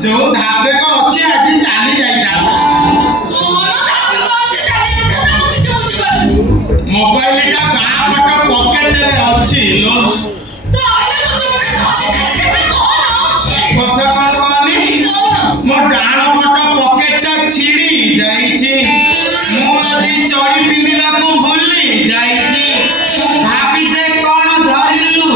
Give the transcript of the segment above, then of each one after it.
जो धापे को अच्छे आदि चाली जाइता मोबाइल का बाप का पॉकेट रे अछि लो तो आले कथा करवानी मो डाण पट पॉकेट का छिड़ी जाईची मु आदि चोरी पिंदिला को भूली जाईची भाभी दे कोन धरिलु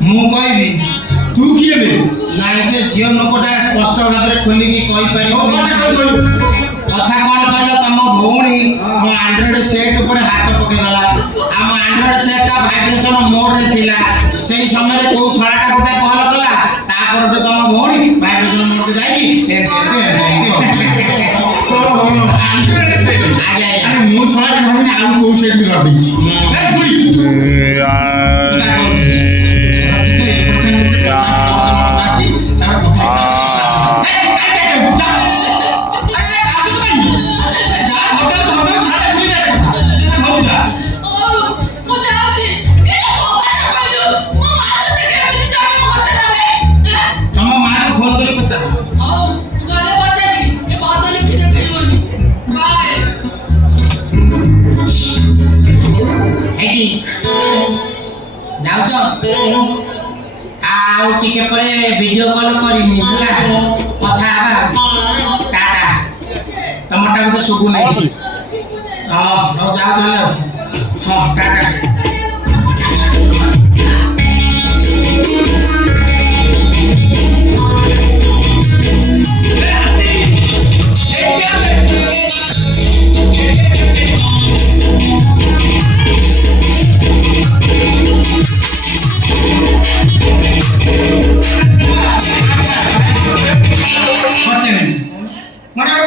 मु कहबी तू किए बे नाइ से झियो नकोटा स्पष्ट भाव में खोली की कहि परियो कथा कोन कहलो तम भौणी मो एंड्रॉइड सेट ऊपर हाथ पके दला हम एंड्रॉइड सेट का वाइब्रेशन मोड रे थिला सेही समय रे को सळाटा गोटा कहल कला ता पर तम भौणी वाइब्रेशन मोड के जाई एंड्रॉइड सेट अरे मु सळाटा भाबनी आ को सेट कर दी ए गुडी आउ टिके परे वीडियो कॉल करिनी होला कथा आबा टाटा तमटा को तो सुगु नहीं हां जाओ ताले हां टाटा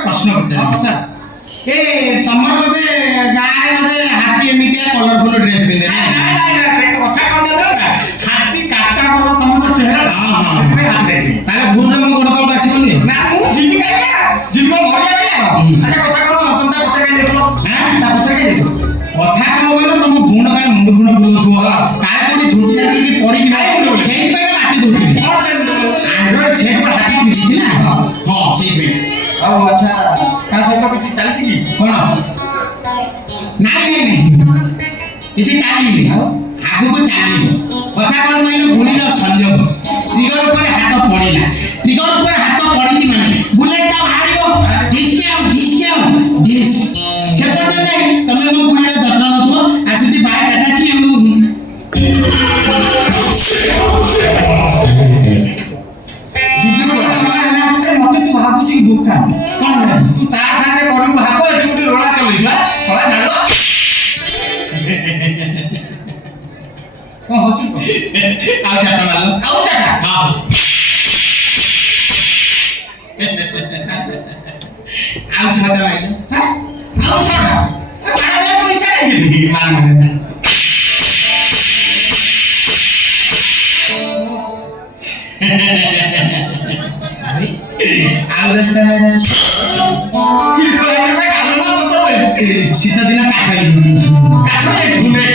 प्रश्न पचार ए तमर मते गारे मते हाथी एमितिया कलरफुल ड्रेस पिने ना से कथा कोन देला हाथी काटा पर तम तो चेहरा हां से हाथी काटी ताले भूल रे म गोड़ पर बासिबनी ना मु जिमी काइला जिमी मरिया काइला अच्छा कथा कोन तमता पछा काइ देखलो हां ता पछा काइ देखलो कथा कोन बोलो तम भूण काइ मुंड भूण बोलथु काले कोनी झुटी जाकी पड़ी कि नाही सेहि पे काटी दोथि एंड्रॉइड सेट पर हाथी पिछि ना हां सेहि पे आओ अच्छा ता सहित किछि चलछि कि कोन नाही किछि चालिनी आगु को चालिनी कथा कोन कहलो गुलीर संयोग तिगर ऊपर हाथ पड़िला तिगर ऊपर हाथ पड़िछि माने बुलेट ता मारिबो डिस सेटा दे तमे मो गुलीर जत्न नथो आसुछि बाय टाटा छि मते तू भाबुची कि बोका कोन तू ता सारे करू भाबो एठी उठी रोला चलै जा सला नागो को हसु आउ जाटा मारलो आउ जाटा हां आउ छाटा मारलो हां आउ छाटा मारले तो इच्छा नहीं मार आउ दस्ता में सीता दिन काठ झुमे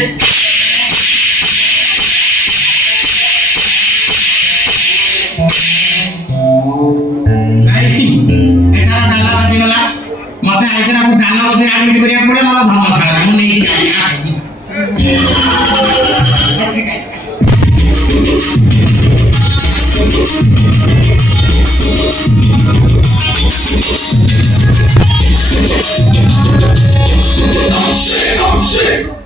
मत आज दान मध्य आडमिट करा पड़े ना धर्मशाला मुझे Namaste, namaste.